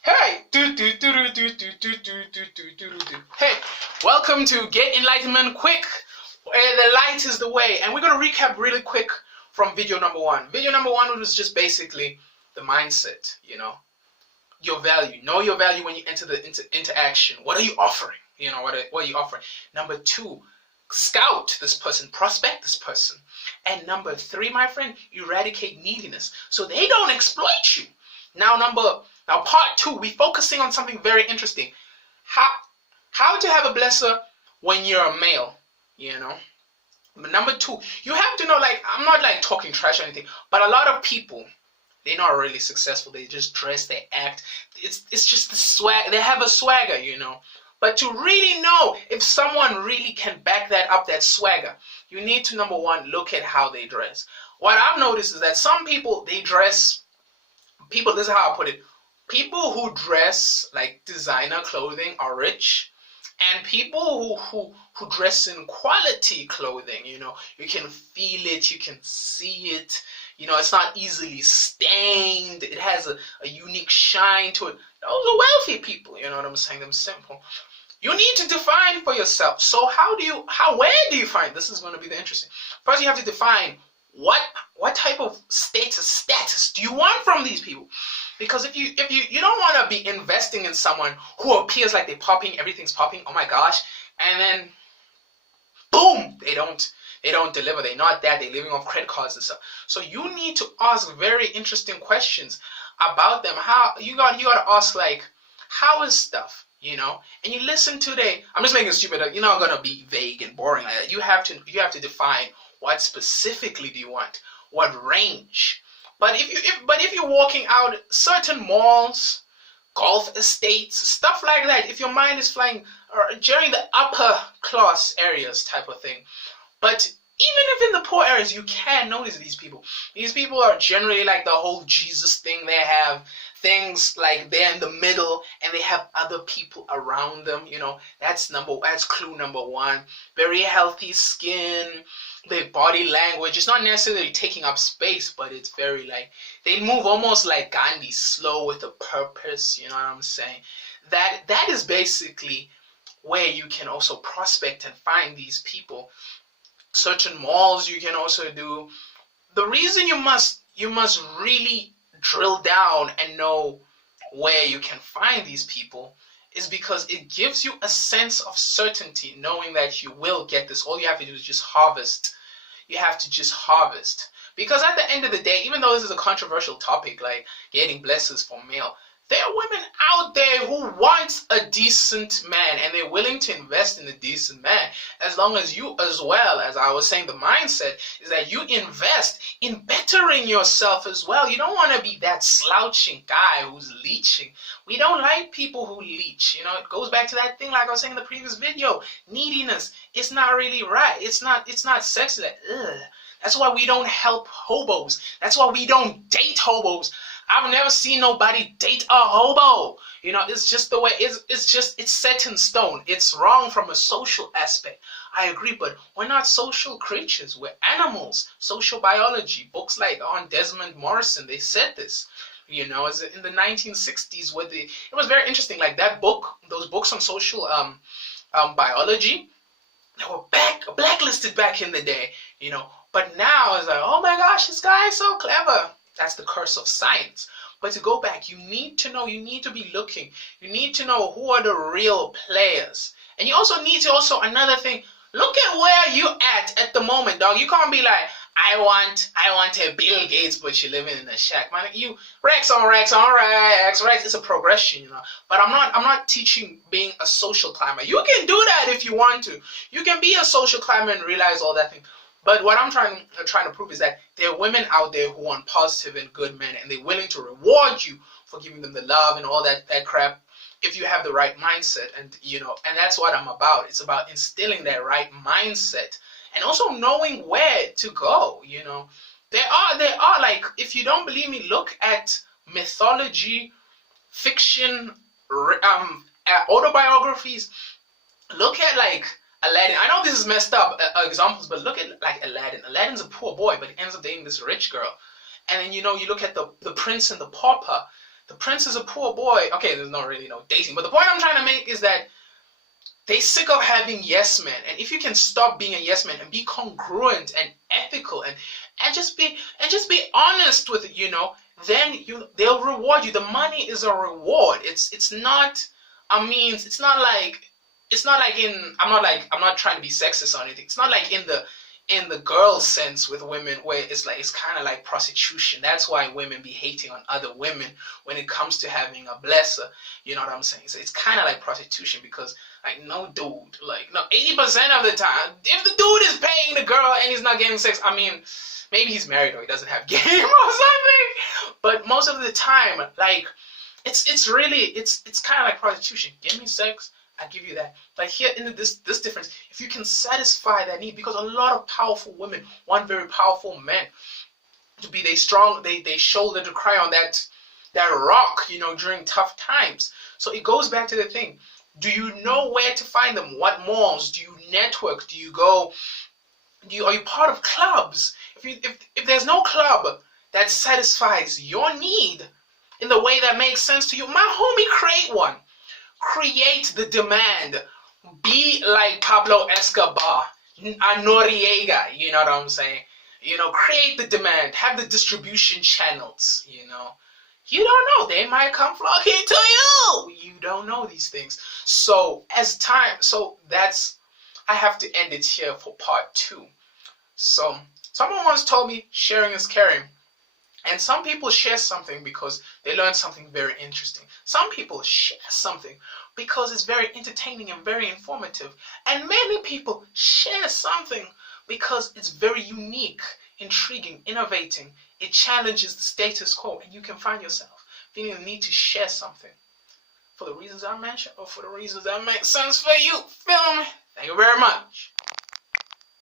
Hey! Hey! Welcome to Get Enlightenment Quick. The light is the way. And we're going to recap really quick from video number one. Video number one was just basically the mindset, your value. Know your value when you enter into action. What are you offering? What are you offering? Number two, scout this person, prospect this person. And number three, my friend, eradicate neediness so they don't exploit you. Now part two, we're focusing on something very interesting. How to have a blesser when you're a male, But number two, you have to know, I'm not talking trash or anything, but a lot of people, they're not really successful. They just dress, they act. It's just the swag. They have a swagger, But to really know if someone really can back that up, that swagger, you need to, number one, look at how they dress. What I've noticed is that some people, this is how I put it, people who dress like designer clothing are rich, and people who dress in quality clothing, you can feel it, you can see it, it's not easily stained, it has a unique shine to it. Those are wealthy people, you know what I'm saying? Them simple. You need to define for yourself. So where do you find? This is going to be the interesting. First, you have to define what type of status do you want from these people? Because if you don't want to be investing in someone who appears like they're popping, everything's popping, oh my gosh, and then boom, they don't deliver. They're not that. They're living off credit cards and stuff. So you need to ask very interesting questions about them. You got to ask how is stuff? And you listen to I'm just making it stupid. You're not gonna be vague and boring like that. You have to define what specifically do you want, what range. But if you're walking out certain malls, golf estates, stuff like that, if your mind is flying during the upper class areas type of thing, but even if in the poor areas, you can notice these people. These people are generally like the whole Jesus thing. They have things like they're in the middle and they have other people around them. That's clue number one. Very healthy skin. Their body language. It's not necessarily taking up space, but it's very they move almost like Gandhi, slow with a purpose. You know what I'm saying? That is basically where you can also prospect and find these people. Certain malls you can also do. The reason you must really drill down and know where you can find these people is because it gives you a sense of certainty, knowing that you will get this. All you have to do is just harvest. You have to just harvest. Because at the end of the day, even though this is a controversial topic, like getting blessings for male, there are women out there who want a decent man and they're willing to invest in a decent man, as long as you, as well as I was saying, the mindset is that you invest in bettering yourself as well. You don't want to be that slouching guy who's leeching. We don't like people who leech. It goes back to that thing like I was saying in the previous video. Neediness. It's not really right. It's not sexy. That's why we don't help hobos. That's why we don't date hobos. I've never seen nobody date a hobo. It's just the way it's set in stone. It's wrong from a social aspect. I agree, but we're not social creatures. We're animals. Social biology. Books like on Desmond Morrison, they said this. It's in the 1960s it was very interesting. Like that book, those books on social biology, they were blacklisted back in the day. But now it's like, oh my gosh, this guy is so clever. That's the curse of science. But to go back, you need to know, you need to be looking. You need to know who are the real players. And you also need to, another thing, look at where you at the moment, dog. You can't be like, I want a Bill Gates, but you're living in a shack. Man, you racks on racks on racks. It's a progression, But I'm not teaching being a social climber. You can do that if you want to. You can be a social climber and realize all that thing. But what I'm trying to prove is that there are women out there who want positive and good men, and they're willing to reward you for giving them the love and all that crap if you have the right mindset. And and that's what I'm about. It's about instilling that right mindset and also knowing where to go. There are if you don't believe me, look at mythology, fiction, autobiographies. Look at Aladdin. I know this is messed up examples, but look at Aladdin. Aladdin's a poor boy, but he ends up dating this rich girl. And then, you know, you look at the prince and the pauper. The prince is a poor boy. Okay, there's not really no dating, but the point I'm trying to make is that they sick of having yes men. And if you can stop being a yes man and be congruent and ethical and just be honest with it, you know, then they'll reward you. The money is a reward. It's not a means. It's not like I'm not trying to be sexist or anything. It's not like in the girl sense with women where it's kind of like prostitution. That's why women be hating on other women when it comes to having a blesser. You know what I'm saying? So it's kind of like prostitution because like no dude, like no 80% of the time, if the dude is paying the girl and he's not getting sex, I mean, maybe he's married or he doesn't have game or something. But most of the time, like it's kind of like prostitution. Give me sex, I give you that. Like here in this difference, if you can satisfy that need, because a lot of powerful women want very powerful men to be strong, they shoulder to cry on that rock, you know, during tough times. So it goes back to the thing. Do you know where to find them? What malls? Do you network? Do you go? Are you part of clubs? If there's no club that satisfies your need in the way that makes sense to you, my homie, create one. Create the demand. Be like Pablo Escobar, Noriega, you know what I'm saying? You know, create the demand. Have the distribution channels, you know. You don't know. They might come flocking to you. You don't know these things. So I have to end it here for part 2. So someone once told me sharing is caring. And some people share something because they learn something very interesting. Some people share something because it's very entertaining and very informative. And many people share something because it's very unique, intriguing, innovating. It challenges the status quo, and you can find yourself feeling the need to share something for the reasons I mentioned or for the reasons that make sense for you. Feel me? Thank you very much.